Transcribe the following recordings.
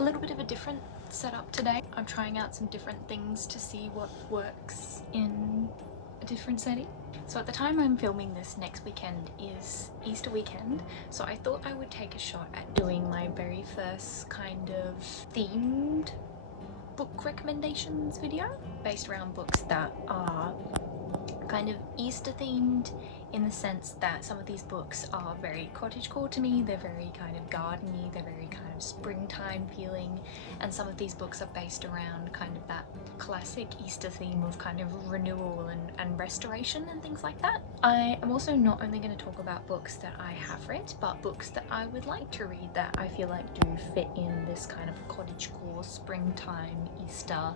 a little bit of a different setup today. I'm trying out some different things to see what works in a different setting. So at the time I'm filming this, next weekend is Easter weekend, so I thought I would take a shot at doing my very first kind of themed book recommendations video based around books that are kind of Easter themed, in the sense that some of these books are very cottagecore to me, they're very kind of gardeny, they're very kind of springtime feeling, and some of these books are based around kind of that classic Easter theme of kind of renewal and restoration and things like that. I am also not only going to talk about books that I have read, but books that I would like to read that I feel like do fit in this kind of cottagecore springtime Easter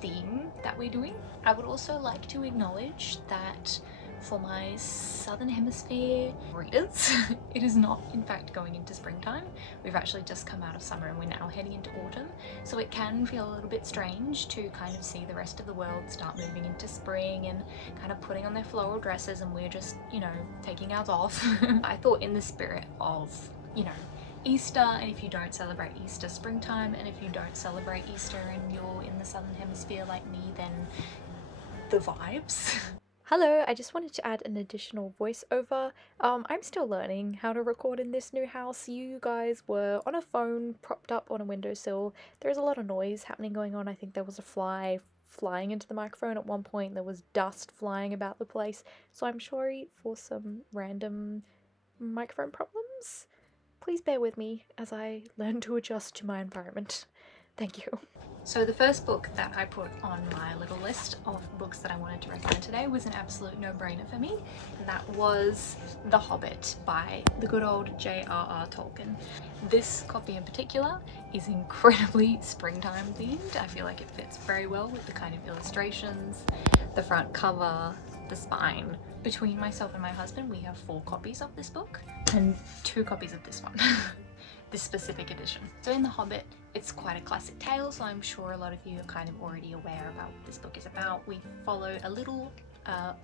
theme that we're doing. I would also like to acknowledge that for my southern hemisphere readers, it is not in fact going into springtime. We've actually just come out of summer and we're now heading into autumn, so it can feel a little bit strange to kind of see the rest of the world start moving into spring and kind of putting on their floral dresses, and we're just, you know, taking ours off. I thought in the spirit of, you know, Easter, and if you don't celebrate Easter, springtime, and if you don't celebrate Easter and you're in the southern hemisphere like me, then the vibes. Hello, I just wanted to add an additional voiceover. I'm still learning how to record in this new house. You guys were on a phone propped up on a windowsill. There's a lot of noise happening going on. I think there was a fly flying into the microphone at one point. There was dust flying about the place. So I'm sorry for some random microphone problems. Please bear with me as I learn to adjust to my environment. Thank you. So the first book that I put on my little list of books that I wanted to recommend today was an absolute no-brainer for me, and that was The Hobbit by the good old J.R.R. Tolkien. This copy in particular is incredibly springtime themed. I feel like it fits very well with the kind of illustrations, the front cover, the spine. Between myself and my husband, we have 4 copies of this book and 2 copies of this one. This specific edition. So in The Hobbit, it's quite a classic tale, so I'm sure a lot of you are kind of already aware about what this book is about. We follow a little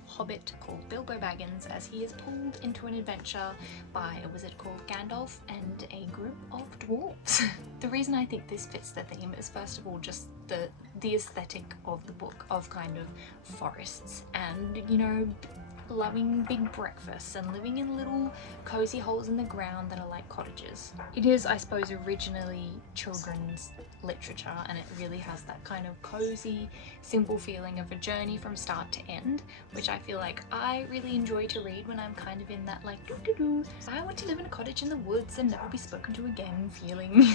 hobbit called Bilbo Baggins as he is pulled into an adventure by a wizard called Gandalf and a group of dwarves. The reason I think this fits the theme is, first of all, just the aesthetic of the book, of kind of forests and, you know, loving big breakfasts and living in little cozy holes in the ground that are like cottages. It is, I suppose, originally children's literature, and it really has that kind of cozy, simple feeling of a journey from start to end, which I feel like I really enjoy to read when I'm kind of in that like doo-doo-doo, I want to live in a cottage in the woods and never be spoken to again feeling.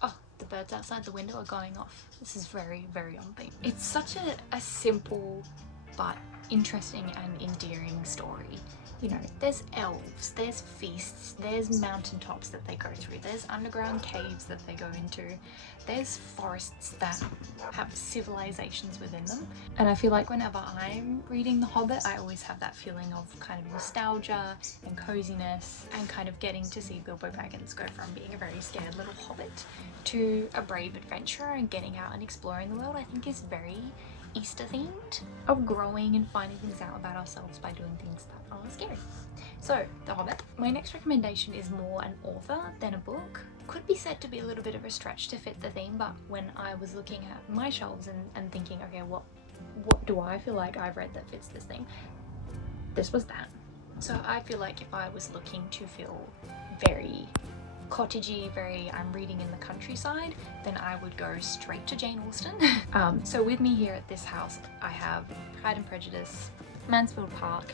Oh, the birds outside the window are going off. This is very, very on theme. It's such a simple but interesting and endearing story. You know, there's elves, there's feasts, there's mountaintops that they go through, there's underground caves that they go into, there's forests that have civilizations within them. And I feel like whenever I'm reading The Hobbit, I always have that feeling of kind of nostalgia and coziness, and kind of getting to see Bilbo Baggins go from being a very scared little hobbit to a brave adventurer and getting out and exploring the world, I think is very Easter themed, of growing and finding things out about ourselves by doing things that are scary. So, The Hobbit. My next recommendation is more an author than a book. Could be said to be a little bit of a stretch to fit the theme, but when I was looking at my shelves and thinking, okay, what do I feel like I've read that fits this theme? This was that. So I feel like if I was looking to feel very cottagey, very I'm reading in the countryside, then I would go straight to Jane Austen. So with me here at this house I have Pride and Prejudice, Mansfield Park,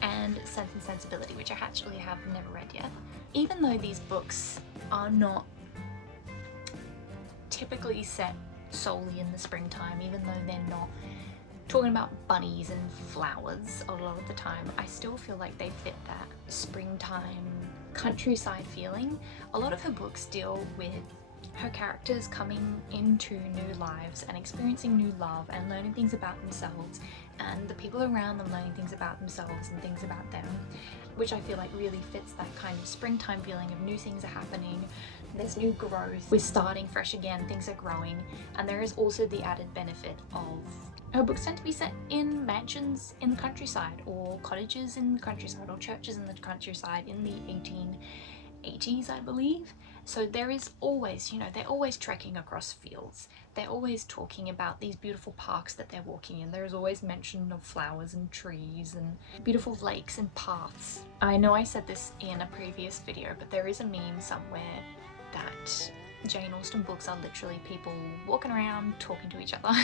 and Sense and Sensibility, which I actually have never read yet. Even though these books are not typically set solely in the springtime, even though they're not talking about bunnies and flowers a lot of the time, I still feel like they fit that springtime countryside feeling. A lot of her books deal with her characters coming into new lives and experiencing new love and learning things about themselves, and the people around them learning things about themselves and things about them, which I feel like really fits that kind of springtime feeling of new things are happening, there's new growth, we're starting fresh again, things are growing. And there is also the added benefit of her books tend to be set in mansions in the countryside, or cottages in the countryside, or churches in the countryside in the 1880s, I believe. So there is always, you know, they're always trekking across fields. They're always talking about these beautiful parks that they're walking in. There is always mention of flowers and trees and beautiful lakes and paths. I know I said this in a previous video, but there is a meme somewhere that Jane Austen books are literally people walking around talking to each other.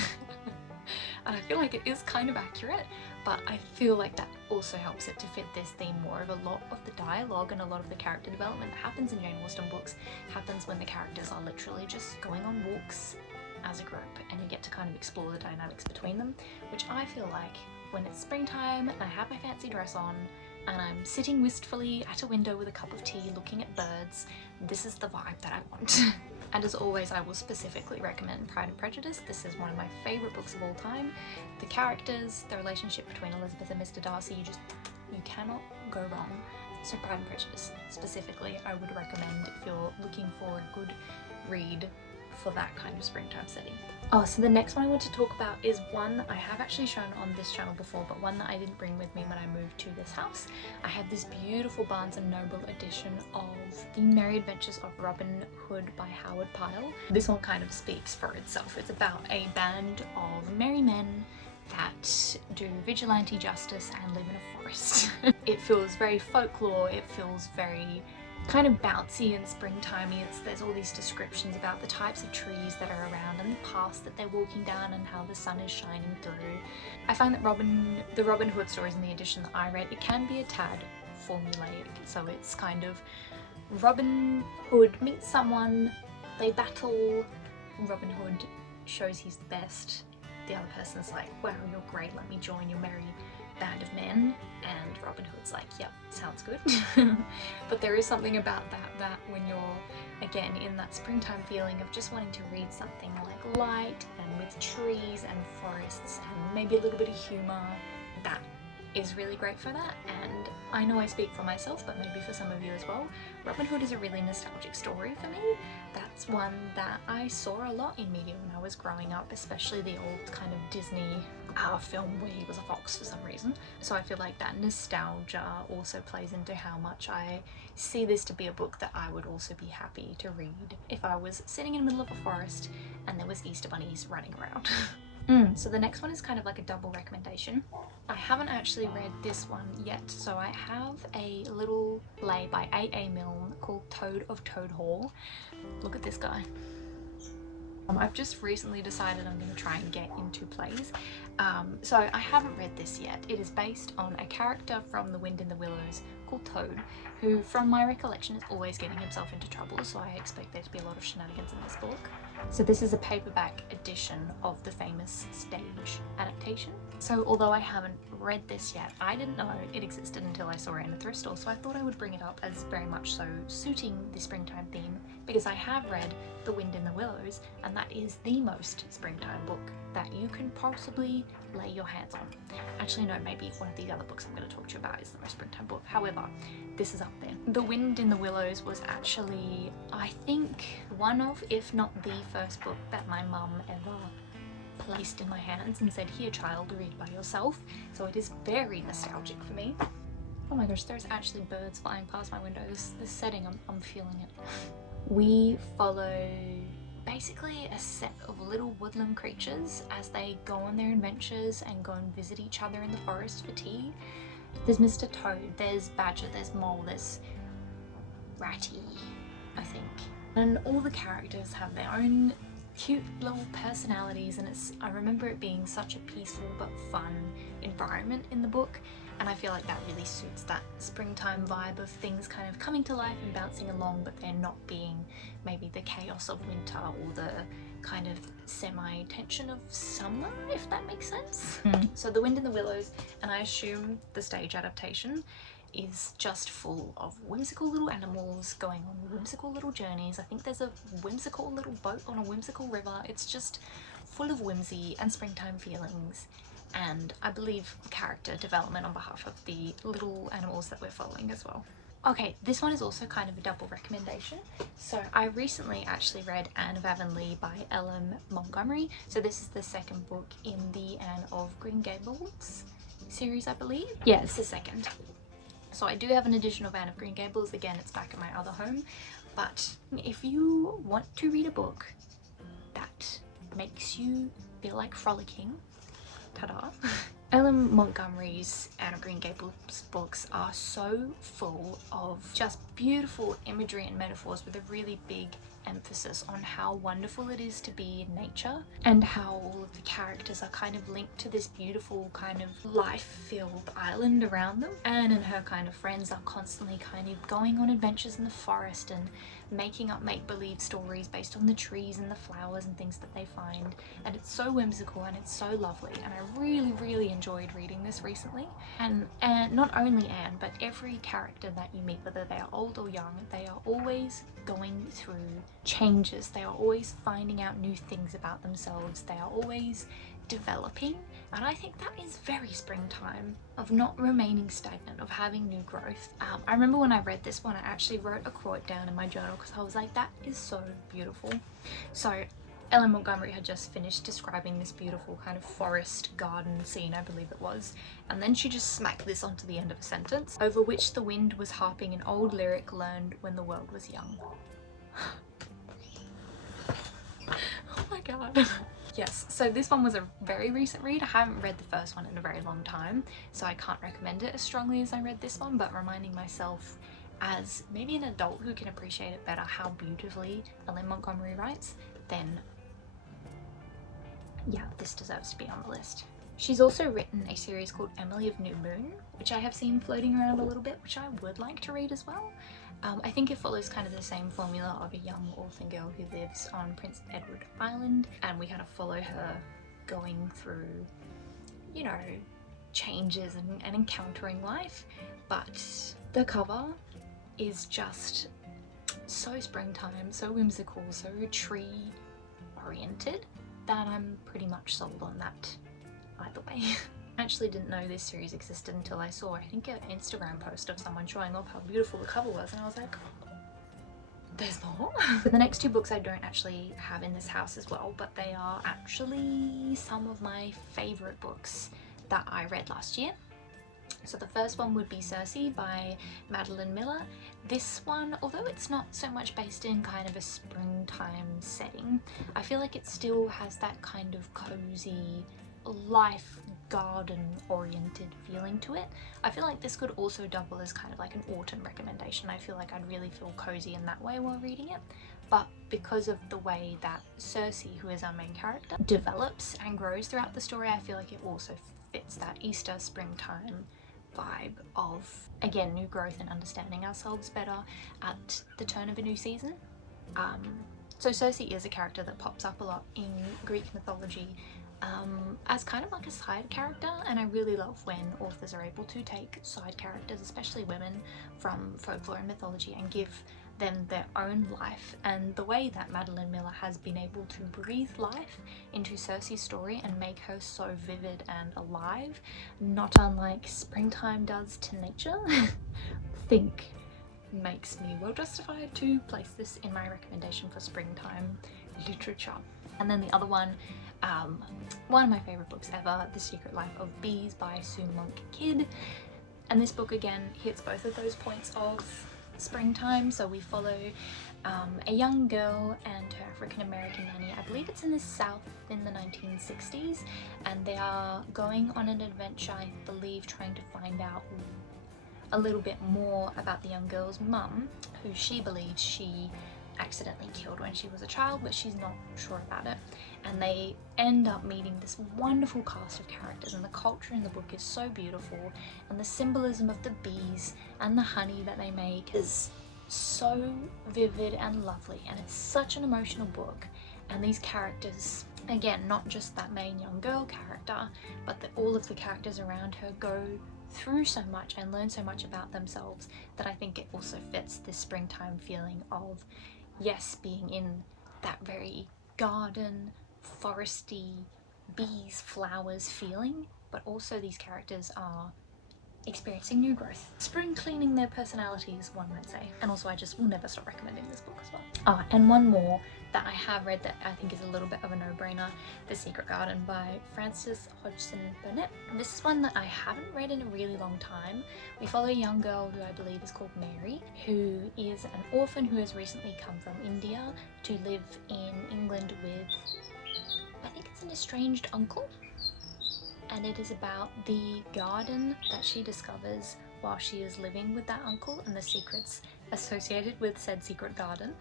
And I feel like it is kind of accurate, but I feel like that also helps it to fit this theme more. Of a lot of the dialogue and a lot of the character development that happens in Jane Austen books happens when the characters are literally just going on walks as a group, and you get to kind of explore the dynamics between them, which I feel like when it's springtime and I have my fancy dress on and I'm sitting wistfully at a window with a cup of tea looking at birds, this is the vibe that I want. And as always, I will specifically recommend Pride and Prejudice. This is one of my favourite books of all time. The characters, the relationship between Elizabeth and Mr. Darcy, you cannot go wrong. So Pride and Prejudice specifically, I would recommend if you're looking for a good read for that kind of springtime setting. Oh, so the next one I want to talk about is one I have actually shown on this channel before, but one that I didn't bring with me when I moved to this house. I have this beautiful Barnes & Noble edition of The Merry Adventures of Robin Hood by Howard Pyle. This one kind of speaks for itself. It's about a band of merry men that do vigilante justice and live in a forest. It feels very folklore, it feels very kind of bouncy and springtimey. There's all these descriptions about the types of trees that are around and the paths that they're walking down and how the sun is shining through. I find that the Robin Hood stories in the edition that I read, it can be a tad formulaic. So it's kind of Robin Hood meets someone, they battle, Robin Hood shows he's the best, the other person's like, wow, you're great, let me join your merry band of men, and Robin Hood's like, yep, sounds good. But there is something about that when you're again in that springtime feeling of just wanting to read something like light and with trees and forests and maybe a little bit of humour, that is really great for that. And I know I speak for myself, but maybe for some of you as well, Robin Hood is a really nostalgic story for me. That's one that I saw a lot in media when I was growing up, especially the old kind of Disney film where he was a fox for some reason. So I feel like that nostalgia also plays into how much I see this to be a book that I would also be happy to read if I was sitting in the middle of a forest and there was Easter bunnies running around. So the next one is kind of like a double recommendation. I haven't actually read this one yet, so I have a little lay by A.A. Milne called Toad of Toad Hall. Look at this guy. I've just recently decided I'm going to try and get into plays. So I haven't read this yet. It is based on a character from The Wind in the Willows called Toad, who from my recollection is always getting himself into trouble, so I expect there to be a lot of shenanigans in this book. So this is a paperback edition of the famous stage adaptation. So although I haven't read this yet, I didn't know it existed until I saw it in a thrift store, so I thought I would bring it up as very much so suiting the springtime theme, because I have read The Wind in the Willows, and that is the most springtime book that you can possibly lay your hands on. Actually no, maybe one of the other books I'm going to talk to you about is the most springtime book. However, this is up there. The Wind in the Willows was actually, I think, one of, if not the first book that my mum ever placed in my hands and said, here child, read by yourself. So it is very nostalgic for me. Oh my gosh, there's actually birds flying past my window. This setting, I'm feeling it. We follow basically a set of little woodland creatures as they go on their adventures and go and visit each other in the forest for tea. There's Mr. Toad, there's Badger, there's Mole, there's Ratty, I think. And all the characters have their own cute little personalities, and I remember it being such a peaceful but fun environment in the book, and I feel like that really suits that springtime vibe of things kind of coming to life and bouncing along, but they're not being maybe the chaos of winter or the kind of semi-tension of summer, if that makes sense. So The Wind in the Willows, and I assume the stage adaptation, is just full of whimsical little animals going on whimsical little journeys. I think there's a whimsical little boat on a whimsical river. It's just full of whimsy and springtime feelings, and I believe character development on behalf of the little animals that we're following as well. Okay, this one is also kind of a double recommendation. So I recently actually read Anne of Avonlea by L.M. Montgomery. So this is the second book in the Anne of Green Gables series, I believe. Yeah, it's the second. So I do have an edition of Anne of Green Gables. Again, it's back at my other home. But if you want to read a book that makes you feel like frolicking, ta-da! Ellen Montgomery's Anne of Green Gables books are so full of just beautiful imagery and metaphors with a really big emphasis on how wonderful it is to be in nature, and how all of the characters are kind of linked to this beautiful kind of life-filled island around them. Anne and her kind of friends are constantly kind of going on adventures in the forest and making up make-believe stories based on the trees and the flowers and things that they find, and it's so whimsical and it's so lovely, and I really enjoyed reading this recently. And not only Anne, but every character that you meet, whether they are old or young, they are always going through changes, they are always finding out new things about themselves, they are always developing, and I think that is very springtime, of not remaining stagnant, of having new growth. I remember when I read this one, I actually wrote a quote down in my journal because I was like, that is so beautiful. So Ellen Montgomery had just finished describing this beautiful kind of forest garden scene, I believe it was, and then she just smacked this onto the end of a sentence, over which the wind was harping an old lyric learned when the world was young. Oh my god. Yes, so this one was a very recent read. I haven't read the first one in a very long time, so I can't recommend it as strongly as I read this one, but reminding myself as maybe an adult who can appreciate it better how beautifully Ellen Montgomery writes, then yeah, this deserves to be on the list. She's also written a series called Emily of New Moon, which I have seen floating around a little bit, which I would like to read as well. I think it follows kind of the same formula of a young orphan girl who lives on Prince Edward Island, and we kind of follow her going through, you know, changes and encountering life. But the cover is just so springtime, so whimsical, so tree oriented, that I'm pretty much sold on that either way. I actually didn't know this series existed until I saw, I think, an Instagram post of someone showing off how beautiful the cover was, and I was like, there's more? But the next two books I don't actually have in this house as well, but they are actually some of my favourite books that I read last year. So the first one would be Cersei by Madeline Miller. This one, although it's not so much based in kind of a springtime setting, I feel like it still has that kind of cozy life garden oriented feeling to it. I feel like this could also double as kind of like an autumn recommendation. I feel like I'd really feel cozy in that way while reading it, but because of the way that Cersei, who is our main character, develops and grows throughout the story, I feel like it also fits that Easter springtime vibe of, again, new growth and understanding ourselves better at the turn of a new season. So Cersei is a character that pops up a lot in Greek mythology as kind of like a side character, and I really love when authors are able to take side characters, especially women, from folklore and mythology and give them their own life. And the way that Madeline Miller has been able to breathe life into Cersei's story and make her so vivid and alive, not unlike springtime does to nature, I think makes me well justified to place this in my recommendation for springtime literature. And then the other one, one of my favorite books ever, The Secret Life of Bees by Sue Monk Kidd. And this book again hits both of those points of springtime. So we follow a young girl and her African-American nanny. I believe it's in the South in the 1960s, and they are going on an adventure, I believe, trying to find out a little bit more about the young girl's mum, who she believes she accidentally killed when she was a child, but she's not sure about it. And they end up meeting this wonderful cast of characters, and the culture in the book is so beautiful, and the symbolism of the bees and the honey that they make is so vivid and lovely, and it's such an emotional book. And these characters, again, not just that main young girl character, but all of the characters around her go through so much and learn so much about themselves, that I think it also fits this springtime feeling of, yes, being in that very garden, foresty, bees, flowers feeling, but also these characters are experiencing new growth, spring cleaning their personalities, one might say. And also I just will never stop recommending this book as well. And one more that I have read that I think is a little bit of a no-brainer, The Secret Garden by Frances Hodgson Burnett. This is one that I haven't read in a really long time. We follow a young girl who I believe is called Mary, who is an orphan who has recently come from India to live in England with, I think it's an estranged uncle. And it is about the garden that she discovers while she is living with that uncle and the secrets associated with said secret garden,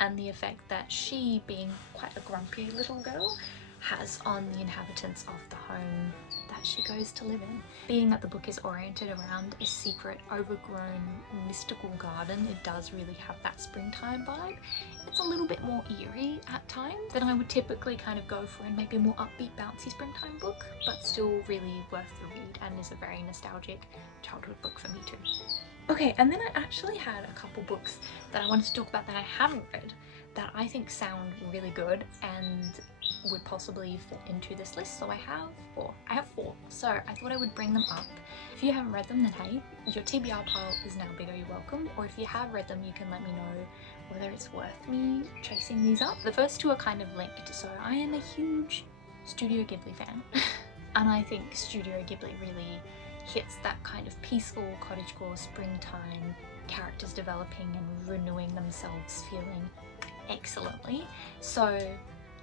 and the effect that she, being quite a grumpy little girl, has on the inhabitants of the home that she goes to live in. Being that the book is oriented around a secret, overgrown, mystical garden, it does really have that springtime vibe. It's a little bit more eerie at times than I would typically kind of go for in maybe a more upbeat, bouncy springtime book, but still really worth the read and is a very nostalgic childhood book for me too. Okay, and then I actually had a couple books that I wanted to talk about that I haven't read that I think sound really good and would possibly fit into this list. So I have four. So I thought I would bring them up. If you haven't read them, then hey, your TBR pile is now bigger, you're welcome. Or if you have read them, you can let me know whether it's worth me chasing these up. The first two are kind of linked. So I am a huge Studio Ghibli fan. And I think Studio Ghibli really hits that kind of peaceful cottagecore springtime, characters developing and renewing themselves, feeling excellently. So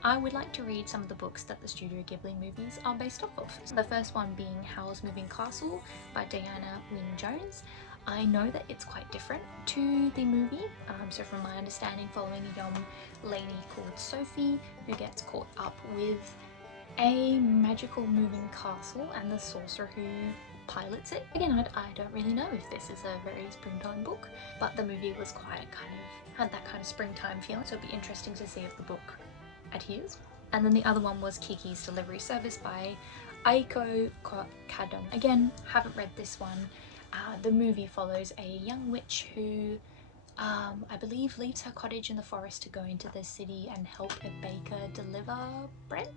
I would like to read some of the books that the Studio Ghibli movies are based off of. So the first one being Howl's Moving Castle by Diana Wynne Jones. I know that it's quite different to the movie, so from my understanding, following a young lady called Sophie who gets caught up with a magical moving castle and the sorcerer who pilots it. Again, I don't really know if this is a very springtime book, but the movie was quite had that kind of springtime feeling, so it'd be interesting to see if the book adheres. And then the other one was Kiki's Delivery Service by Aiko Kadon. Again, haven't read this one. The movie follows a young witch who I believe leaves her cottage in the forest to go into the city and help a baker deliver bread,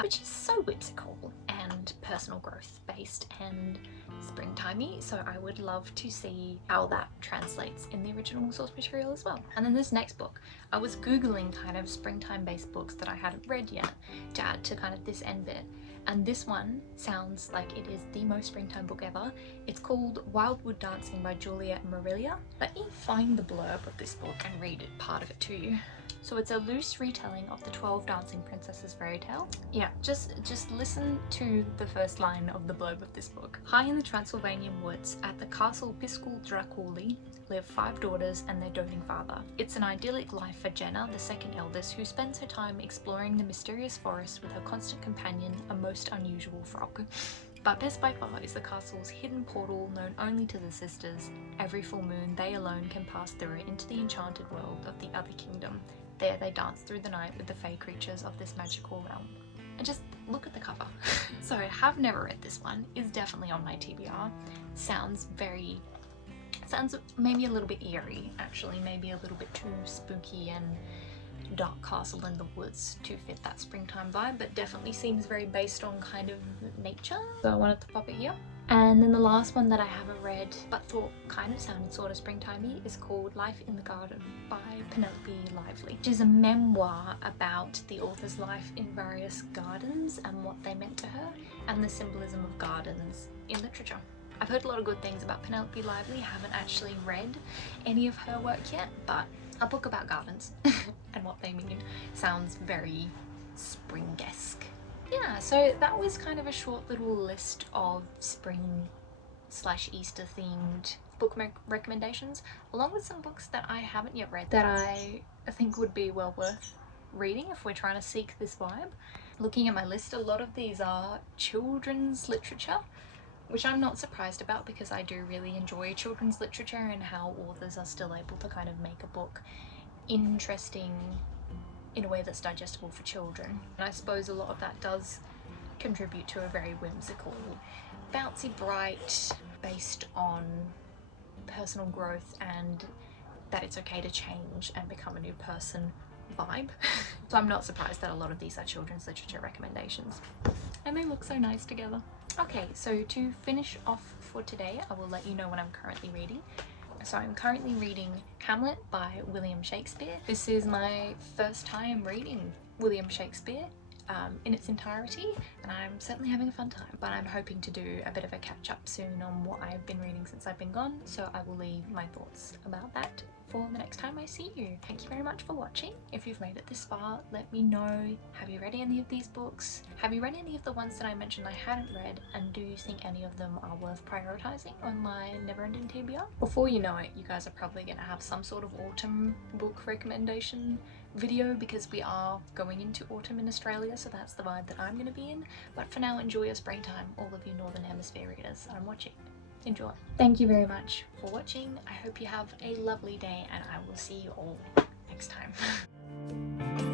which is so whimsical and personal growth based and springtimey, so I would love to see how that translates in the original source material as well. And then this next book, I was googling kind of springtime based books that I hadn't read yet to add to kind of this end bit, and this one sounds like it is the most springtime book ever. It's called Wildwood Dancing by Julia Marilia. Let me find the blurb of this book and read part of it to you. So it's a loose retelling of the 12 Dancing Princesses fairy tale. Yeah, just listen to the first line of the blurb of this book. High in the Transylvanian woods, at the castle Piscal Draculi, live 5 daughters and their doting father. It's an idyllic life for Jenna, the second eldest, who spends her time exploring the mysterious forest with her constant companion, a most unusual frog. But best by far is the castle's hidden portal known only to the sisters. Every full moon, they alone can pass through it into the enchanted world of the other kingdom. There they dance through the night with the fey creatures of this magical realm. And just look at the cover. So I have never read this one, is definitely on my TBR. Sounds maybe a little bit eerie, actually, maybe a little bit too spooky and dark castle in the woods to fit that springtime vibe, but definitely seems very based on kind of nature. So I wanted to pop it here. And then the last one that I haven't read but thought kind of sounded sort of springtimey is called Life in the Garden by Penelope Lively, which is a memoir about the author's life in various gardens and what they meant to her and the symbolism of gardens in literature. I've heard a lot of good things about Penelope Lively, haven't actually read any of her work yet, but a book about gardens and what they mean sounds very spring-esque. Yeah, so that was kind of a short little list of spring/Easter themed book recommendations, along with some books that I haven't yet read that I think would be well worth reading if we're trying to seek this vibe. Looking at my list, a lot of these are children's literature, which I'm not surprised about because I do really enjoy children's literature and how authors are still able to kind of make a book interesting in a way that's digestible for children. And I suppose a lot of that does contribute to a very whimsical, bouncy, bright, based on personal growth and that it's okay to change and become a new person vibe. So I'm not surprised that a lot of these are children's literature recommendations. And they look so nice together. Okay, so to finish off for today, I will let you know what I'm currently reading. So I'm currently reading Hamlet by William Shakespeare. This is my first time reading William Shakespeare in its entirety, and I'm certainly having a fun time, but I'm hoping to do a bit of a catch up soon on what I've been reading since I've been gone, so I will leave my thoughts about that for the next time I see you. Thank you very much for watching. If you've made it this far, let me know. Have you read any of these books? Have you read any of the ones that I mentioned I hadn't read, and do you think any of them are worth prioritizing on my never-ending TBR? Before you know it, you guys are probably going to have some sort of autumn book recommendation video, because we are going into autumn in Australia, so that's the vibe that I'm going to be in. But for now, enjoy your springtime, all of you Northern Hemisphere readers that I'm watching. Enjoy. Thank you very much for watching. I hope you have a lovely day, and I will see you all next time.